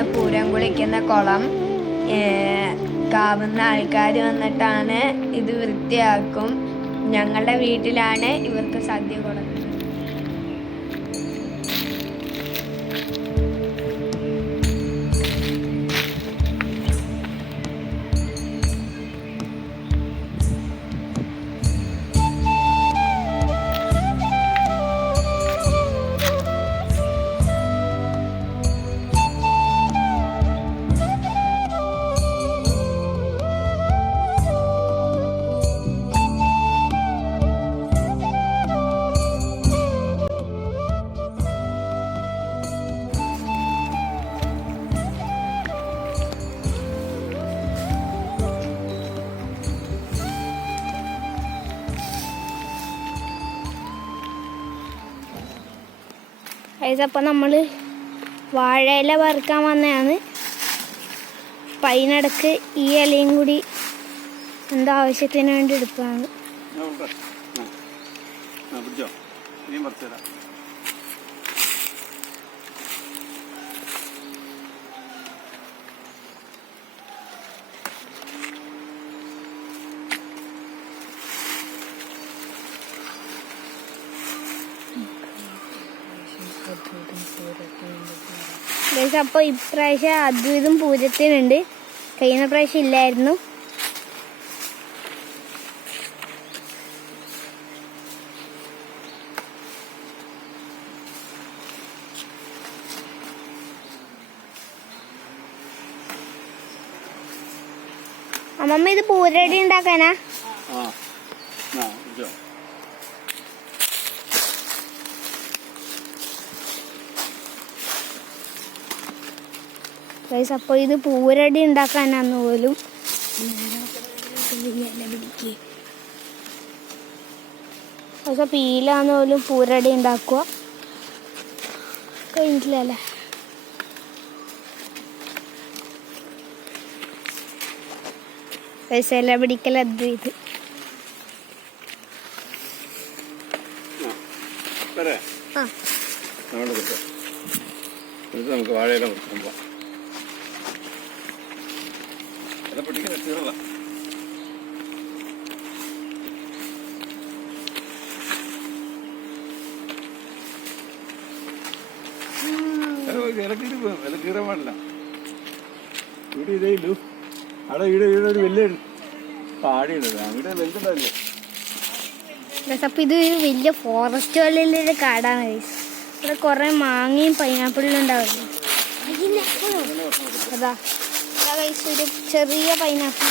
ഇതാണ് പൂരം കുളിക്കുന്ന കുളം. കാവുന്ന ആൾക്കാർ വന്നിട്ടാണ് ഇത് വൃത്തിയാക്കും. ഞങ്ങളുടെ വീട്ടിലാണ് ഇവർക്ക് സദ്യ കൊടുക്കുന്നത്. അപ്പം നമ്മൾ വാഴയില വറുക്കാൻ വന്നതാണ്. പൈനടക്ക് ഈ ഇലയും കൂടി എന്തോ ആവശ്യത്തിന് വേണ്ടി എടുക്കുകയാണ്. അപ്പോൾ ഇപ്രാവശ്യം അദ്വൈതം പൂരത്തിനുണ്ട്. കഴിഞ്ഞ പ്രാവശ്യം ഇല്ലായിരുന്നു. അമ്മമ്മ ഇത് പൂരടി ഉണ്ടാക്കാനാ? അപ്പോൾ ഇത് പൂരടി ഉണ്ടാക്കാനാന്ന് പോലും. പക്ഷെ പീലാന്ന് പോലും പൂരടി ഉണ്ടാക്കുക കഴിഞ്ഞിട്ടില്ലല്ലേ. ഇല പിടിക്കൽ അദ്വൈത്. നമുക്ക് വാഴയില കീറാൻ പാടില്ല. ഇവിടെ ഇതേ ഇല്ലു. അവിടെ ഇവിടെ ഇവിടെ ഒരു വലിയ പാടിയുണ്ട്. അവിടെ വലുതുണ്ടാവില്ലേ. അപ്പം ഇത് വലിയ ഫോറസ്റ്റ് പോലെയുള്ളൊരു കാടാണ്. ഇവിടെ കുറേ മാങ്ങയും പൈനാപ്പിളും ഉണ്ടാവില്ലേ. അതാ ഒരു ചെറിയ പൈനാപ്പിൾ.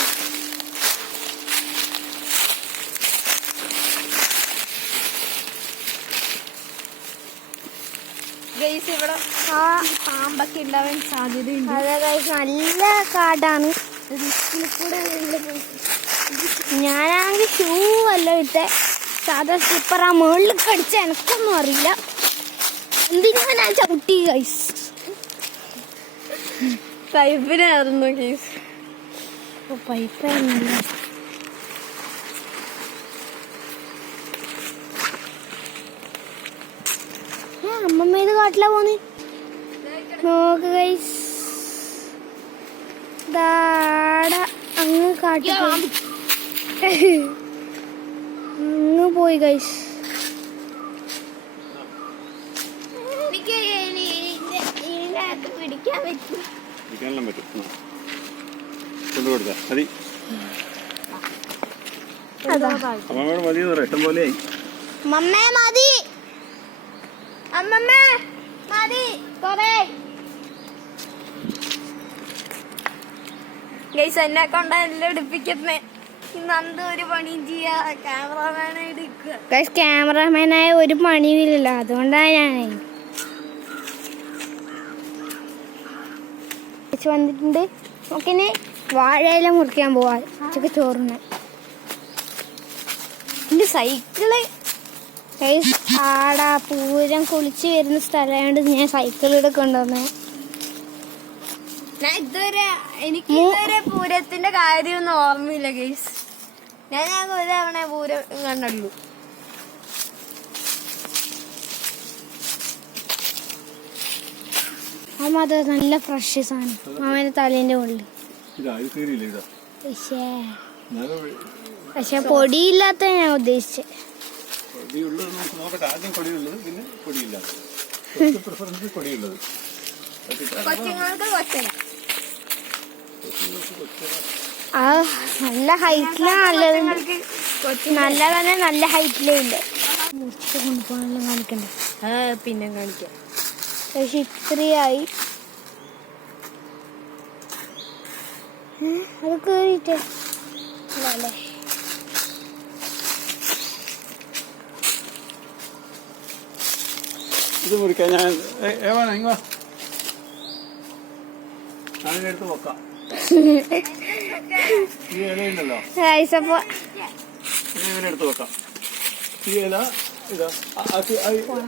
ഇവിടെ പാമ്പൊക്കെ ഉണ്ടാവാൻ സാധ്യതയുണ്ട്. അതെ ഗൈസ്, നല്ല കാടാണ്. ഞാനാണെങ്കിൽ ഷൂ അല്ല ഇട്ടേ, സാധാ സ്ലിപ്പർ. ആ മുകളിൽ കടിച്ച എനക്കൊന്നും അറിയില്ല. എന്തിനാ ഞാൻ ചവിട്ടി ഗൈസ്. പൈപ്പിനായിരുന്നു കേസ്. പൈപ്പായിരുന്നില്ല. അമ്മമ്മ ഇത് കാട്ടിലാ പോന്ന്. നോക്ക് ഗൈസ്, അങ്ങ് കാട്ടി അങ്ങ് പോയി ഗൈസ്. പിടിക്കാൻ പറ്റും. ഇഷ്ടം പോലെയായി. മമ്മേ മതി, അമ്മമ്മേ മതി കൊറേ. ഗൈസ് എന്നെ കൊണ്ട് എല്ലാം എടുപ്പിക്കുന്നേ. നന്ദ ഒരു പണിയും ചെയ്യാ, ക്യാമറമാനെ എടുക്കുക. ഗൈസ് ക്യാമറമാനായ ഒരു പണിയില്ല, അതുകൊണ്ടാണ് ഞാൻ വന്നിട്ടുണ്ട്. നോക്കിനെ വാഴയില മുറിക്കാൻ പോവാ ഉച്ചക്ക് ചോറിന്. എന്റെ സൈക്കിള് ആടാ പൂരം കുളിച്ച് വരുന്ന സ്ഥലമായോണ്ട് ഞാൻ സൈക്കിളിവിടെ കൊണ്ടുവന്നേ. എനിക്ക് ഇതുവരെ പൂരത്തിന്റെ കാര്യമൊന്നും ഓർമ്മയില്ല ഗൈസ്. ഞാൻ ഒരു തവണ പൂരം കണ്ടുള്ളൂ. മാമ അത് നല്ല ഫ്രഷ് സാധനം മാമന്റെ തലേന്റെ ഉള്ളിൽ. ഇതാ ഇത് കീറിയില്ല ഇതാ. പക്ഷെ പൊടിയില്ലാത്ത ഞാൻ ഉദ്ദേശിച്ചത്. പൊടിയുള്ളത് നമുക്ക് നോക്കട്ടെ. ആദ്യം പൊടിയുള്ളത് പിന്നെ പൊടിയില്ലാത്തത്. പ്രിഫറൻസ് പൊടിയുള്ളത്. കൊച്ചുങ്ങൾക്ക് കൊച്ചല. ആ നല്ല ഹൈറ്റിലാണ് നല്ലത്. നല്ല തന്നെ നല്ല ഹൈറ്റിലേ ഇല്ല. മുറിച്ച് കൊണ്ടുപോകാനെല്ലാം കാണിക്കണ്ടേ? പിന്നെ കാണിക്കാം. പക്ഷെ ഇത്രയായി അത് കേറിട്ട് അല്ലേ? ഇത് മുറിക്കാൻ ഞാൻ ഏവാണ് ഇങ്ങ ഞാനിതെടുത്ത് വെക്കാം. ഈ ഇലയുണ്ടല്ലോ, ഇതിനെടുത്ത് വെക്കാം. ഈ ഇല ഇതാ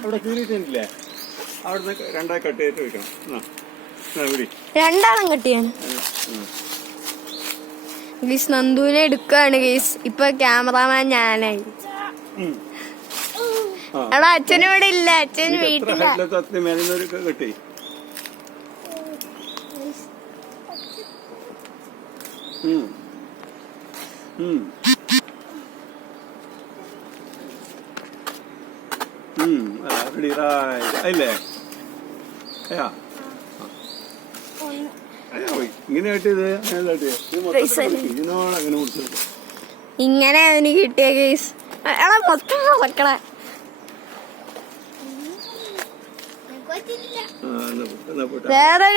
അവിടെ കീറിയിട്ടില്ലേ, അവിടുന്ന് രണ്ടായി കട്ട് ചെയ്തിട്ട് വെക്കണം. രണ്ടാളും കട്ടിയാണ്. ഗീസ് നന്ദുവിനെ എടുക്കാണ് ഗീസ്. ഇപ്പൊ ക്യാമറാമാൻ ഞാനായി. എടാ അച്ഛനോട് ഇല്ല, അച്ഛൻ വീട്ടില. കെട്ടി അല്ലേ? ഇങ്ങനെ കെട്ടിയത് ഇതിനോട് അങ്ങനെ മുറിച്ചത്. ഇങ്ങനെ അവന് കിട്ടിയ കേസ്. എടാ മൊത്തം കളക്കട. വേറെ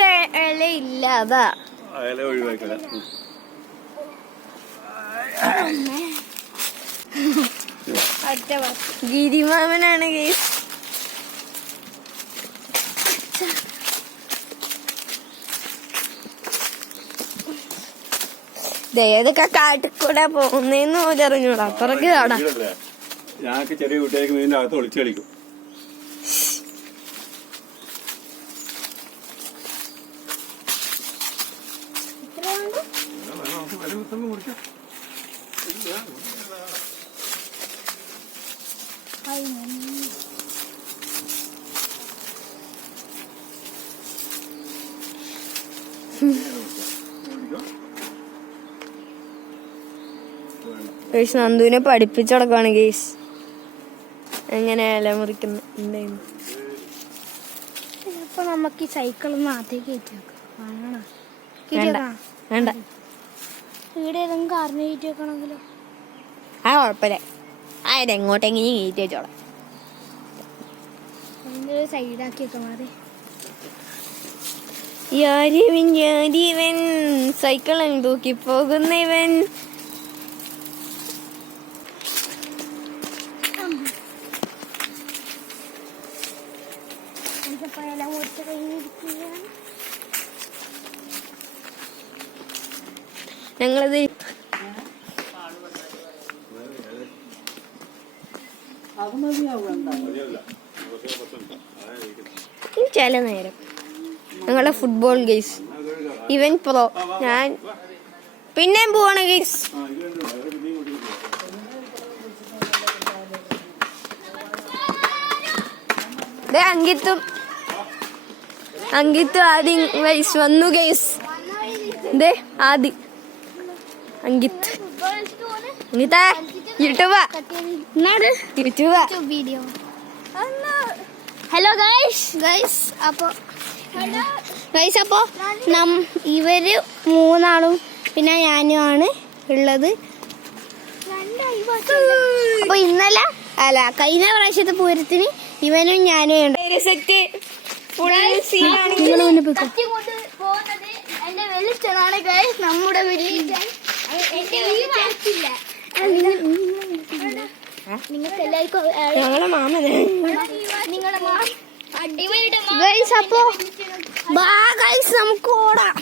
ഇല ഇല്ല, അതാ ഇല ഒഴിവാക്കല. ഗിരിമാമനാണ് കേസ്. ഏതൊക്കെ കാട്ടിക്കൂടെ പോകുന്നേന്ന് അറിഞ്ഞൂടാ. അത്രക്ക് കാടാ. ഞങ്ങൾക്ക് ചെറിയ കുട്ടികൾക്ക് വീടിന്റെ അകത്ത് ഒളിച്ചു കളിക്കും. മുറിക്കാം. ഗൈസ് നന്ദുവിനെ പഠിപ്പിച്ചടക്കാണ് ഗൈസ് എങ്ങനെ ഇല മുറിക്കുന്ന. ഇപ്പൊ നമുക്ക് ഈ സൈക്കിളൊന്നും ആദ്യം കയറ്റി വേണ്ട. ഇവിടെ ഏതെങ്കിലും കാറിന് കയറ്റി വെക്കണമെങ്കിലോ? ആ കുഴപ്പമില്ല, ആരെങ്ങോട്ടെങ്കിലും കയറ്റി വെച്ചോളാം. അതിന്റെ സൈഡാക്കി വെക്കാം. അതെ യാരിവൻ സൈക്കിളും തൂക്കി പോകുന്നവൻ. ഞങ്ങളത് ചില നേരം ഞങ്ങളുടെ ഫുട്ബോൾ ഗെയ്സ് ഇവൻ പ്രോ. ഞാൻ പിന്നെയും പോവാണ് ഗെയ്സ്. അങ്കിത്തും ആദ്യം ഗൈസ് വന്നു ഗൈസ്. ആദ്യം അങ്കിത്ത് യൂട്യൂബാ. വീഡിയോ. ഹലോ ഗൈസ് അപ്പൊ ഇവര് മൂന്നാളും പിന്നെ ഞാനും ആണ് ഉള്ളത്. അപ്പൊ ഇന്നലെ കഴിഞ്ഞ പ്രാവശ്യത്തെ പൂരത്തിന് ഇവനും ഞാനും ഉണ്ട്. നമ്മുടെ നിങ്ങൾക്ക് എല്ലാവർക്കും ഞങ്ങളെ മാമനെ അപ്പൊ നമുക്ക് ഓടാം.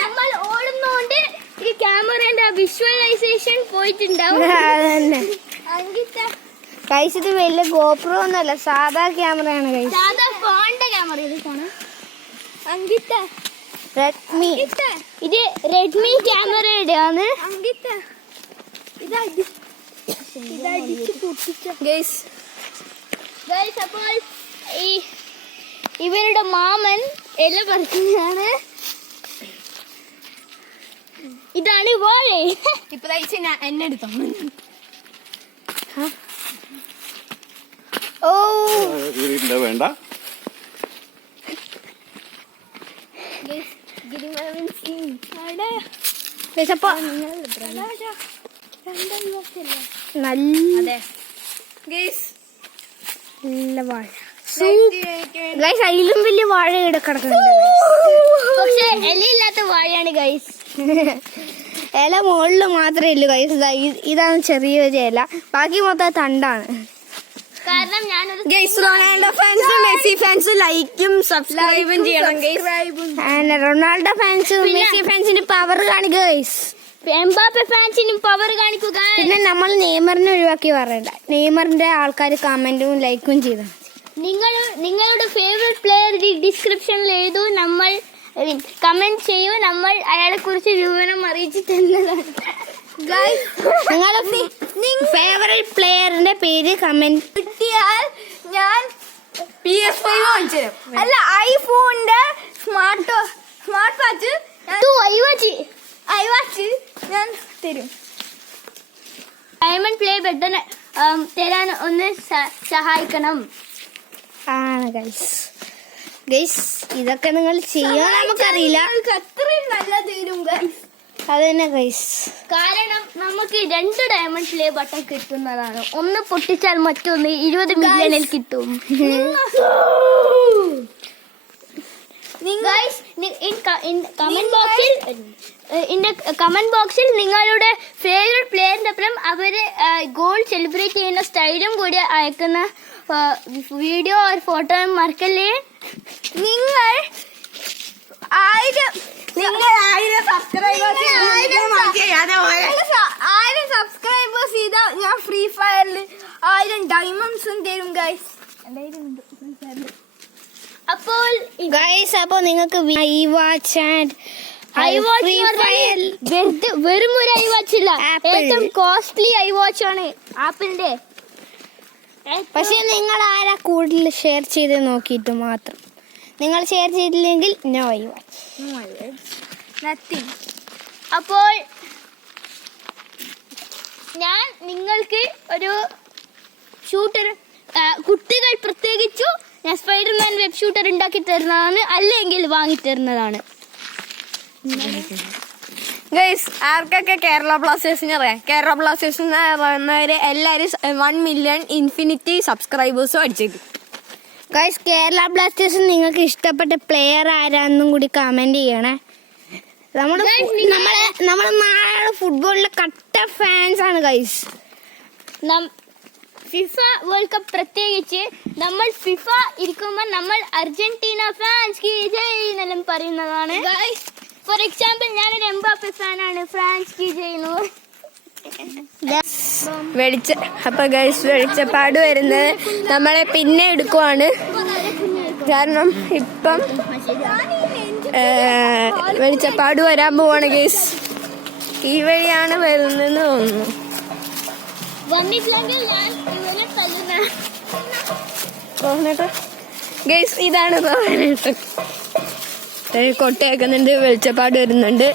നമ്മൾ ഓടുന്നോണ്ട് ഈ ക്യാമറയുടെ വിഷ്വലൈസേഷൻ പോയിട്ടുണ്ടാവും. ഗൈസ് ഇത് വലിയ ഗോപ്രോ ഒന്നല്ല, സാധാ ക്യാമറയാണ് ഗൈസ്. സാധാ ഫോണിന്റെ ക്യാമറ. ഇത് ഫോണ് അങ്കിത്ത റെഡ്മി. ഇത് റെഡ്മി ക്യാമറയുടെ ആണ്. ഗൈസ് ഗൈസ് അപ്പോൾ ഇവരുടെ മാമൻ ഇല പറിക്കുന്നതാണ്. ഇതാണ് വാഴ. ഇപ്പൊ തയ്ച്ച് ഞാൻ എന്നെ എടുത്തോ. ഓ കീറിയിട്ടില്ല, വേണ്ട. അപ്പൊ നല്ല ഗൈസ് നല്ല വാഴ. ഗൈസ് അതിലും വലിയ വാഴ ഇവിടെ കിടക്കുന്നുണ്ട്. പക്ഷെ ഇലയില്ലാത്ത വാഴയാണ് ഗൈസ്. ഇല മുകളില് മാത്രമേ ഉള്ളൂ ഗൈസ്. ഇതാണ് ചെറിയൊരു ഇല, ബാക്കി മൊത്തം തണ്ടാണ്. കാരണം ഞാനൊരു ഗൈസ് റൊണാൾഡോ ഫാൻസും മെസ്സി ഫാൻസും ലൈക്കും സബ്സ്ക്രൈബും ചെയ്യണം ഗൈസ്. റൊണാൾഡോ ഫാൻസും മെസ്സി ഫാൻസിന് പവർ കാണിക്കുക ഗൈസ്. എംബാപ്പെ ഫാൻസിന് പവർ കാണിക്കുക. പിന്നെ നമ്മൾ നെയ്മറിനെ ഒഴിവാക്കി പറയണ്ട. നെയ്മറിന്റെ ആൾക്കാർ കമന്റും ലൈക്കും ചെയ്താൽ നിങ്ങളുടെ ഫേവറേറ്റ് പ്ലെയർ ഡിസ്ക്രിപ്ഷനിൽ എഴുതൂ. നമ്മൾ കമന്റ് ചെയ്യൂ. നമ്മൾ അയാളെ കുറിച്ച് വിവരം അറിയിച്ചു തന്നതാണ്. നിങ്ങളുടെ ഫേവറേറ്റ് പ്ലെയറിന്റെ പേര് കമന്റ് കിട്ടിയാൽ ഞാൻ PS5 വാങ്ങിച്ചു തരും. അല്ല ഐഫോണിന്റെ സ്മാർട്ട് വാച്ച് ഐവാച്ച് ഞാൻ തരും. ഡയമണ്ട് പ്ലേ ബട്ടൺ തരാൻ ഒന്ന് സഹായിക്കണം. ആണ് ഗൈസ്. ഇതൊക്കെ നിങ്ങൾ ചെയ്യാൻ നമുക്കറിയില്ല. അത്രയും നല്ല തരും ഗൈസ്. അത് തന്നെ ഗൈസ്. കാരണം നമുക്ക് 2 ഡയമണ്ട് പ്ലേ ബട്ടൺ കിട്ടുന്നതാണ്. ഒന്ന് പൊട്ടിച്ചാൽ മറ്റൊന്ന് 20 മില്യണിൽ കിട്ടും. കമന്റ് ബോക്സിൽ നിങ്ങളുടെ ഫേവറേറ്റ് പ്ലെയറിന്റെ ഒപ്പം അവര് ഗോൾ സെലിബ്രേറ്റ് ചെയ്യുന്ന സ്റ്റൈലും കൂടി അയക്കുന്ന വീഡിയോ ഒരു ഫോട്ടോ മറക്കല്ലേ. നിങ്ങൾ 1000 സബ്സ്ക്രൈബേഴ്സ് ചെയ്താൽ ഞാൻ ഫ്രീ ഫയറിൽ 1000 ഡയമണ്ട്സും തരും ഗൈസ്. അപ്പോൾ നിങ്ങൾക്ക് വെറും ഒരു ഐവാച്ച് ഇല്ല, ഏറ്റവും കോസ്റ്റ്ലി ഐവാച്ച് ആണ് ആപ്പിളിന്റെ. പക്ഷെ നിങ്ങൾ ആരാ കൂടുതൽ ഷെയർ ചെയ്ത് നോക്കിയിട്ട് മാത്രം. നിങ്ങൾ ഷെയർ ചെയ്തില്ലെങ്കിൽ നോ ഐവാച്ച്, നത്തിങ്. അപ്പോൾ ഞാൻ നിങ്ങൾക്ക് ഒരു ഷൂട്ടർ, കുട്ടികൾ പ്രത്യേകിച്ചു ഞാൻ സ്പൈഡർമാൻ വെബ് ഷൂട്ടർ ഉണ്ടാക്കി തരുന്നതാണ്, അല്ലെങ്കിൽ വാങ്ങിത്തരുന്നതാണ്. ഗൈസ് ആർക്കൊക്കെ കേരള ബ്ലാസ്റ്റേഴ്സിനെ അറിയാം? കേരള ബ്ലാസ്റ്റേഴ്സിനെ അറിയുന്നവര് എല്ലാരും 1 മില്യൺ ഇൻഫിനിറ്റി സബ്സ്ക്രൈബേഴ്സും അടിച്ചേക്കും. ഗൈസ് കേരള ബ്ലാസ്റ്റേഴ്സ് നിങ്ങൾക്ക് ഇഷ്ടപ്പെട്ട പ്ലെയർ ആരാന്നും കൂടി കമന്റ് ചെയ്യണേ. നമ്മുടെ നാളെ ഫുട്ബോളിലെ കട്ട ഫാൻസ് ആണ് ഗൈസ്. ഫിഫ വേൾഡ് കപ്പ് പ്രത്യേകിച്ച് നമ്മൾ ഫിഫ ഇരിക്കുമ്പോൾ നമ്മൾ അർജന്റീന ഫാൻസ് കി ജയ് എന്നെല്ലാം പറയുന്നതാണ്. ഫോർ എക്സാമ്പിൾ ഞാനൊരു എംബാപ്പെ ഫാനാണ്, ഫ്രാൻസ് കി ജയ് എന്ന്. അപ്പൊ ഗൈസ് വെളിച്ചപ്പാട് വരുന്നത് നമ്മളെ പിന്നെ എടുക്കുവാണ്. കാരണം ഇപ്പം വെളിച്ചപ്പാട് വരാൻ പോവാണ് ഗൈസ്. ഈ വഴിയാണ് വരുന്നതെന്ന് തോന്നുന്നു. ഗൈസ് ഇതാണ് കൊട്ടയാക്കുന്നുണ്ട്, വെളിച്ചപ്പാട് വരുന്നുണ്ട്.